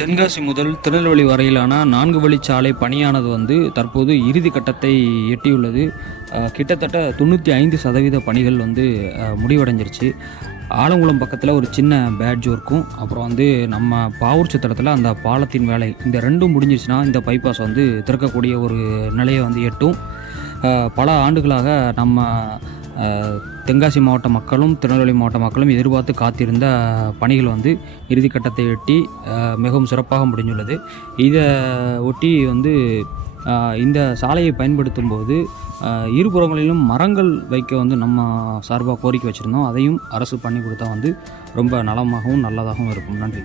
தென்காசி முதல் திருநெல்வேலி வரையிலான 4 வழிச்சாலை பணியானது தற்போது இறுதி கட்டத்தை எட்டியுள்ளது. கிட்டத்தட்ட 95% பணிகள் முடிவடைஞ்சிருச்சு. ஆலங்குளம் பக்கத்தில் ஒரு சின்ன பேட்ஜ் ஒர்க்கும், அப்புறம் நம்ம பாவூர் சத்திரத்தில் அந்த பாலத்தின் வேலை, இந்த ரெண்டும் முடிஞ்சிருச்சுன்னா இந்த பைபாஸ் திறக்கக்கூடிய ஒரு நிலையை எட்டும். பல ஆண்டுகளாக நம்ம தென்காசி மாவட்ட மக்களும் திருநெல்வேலி மாவட்ட மக்களும் எதிர்பார்த்து காத்திருந்த பணிகள் இறுதிக்கட்டத்தை எட்டி மிகவும் சிறப்பாக முடிஞ்சுள்ளது. இதை ஒட்டி இந்த சாலையை பயன்படுத்தும் போது இருபுறங்களிலும் மரங்கள் வைக்க நம்ம சார்பாக கோரிக்கை வச்சுருந்தோம். அதையும் அரசு பண்ணி கொடுத்தா ரொம்ப நலமாகவும் நல்லதாகவும் இருக்கும். நன்றி.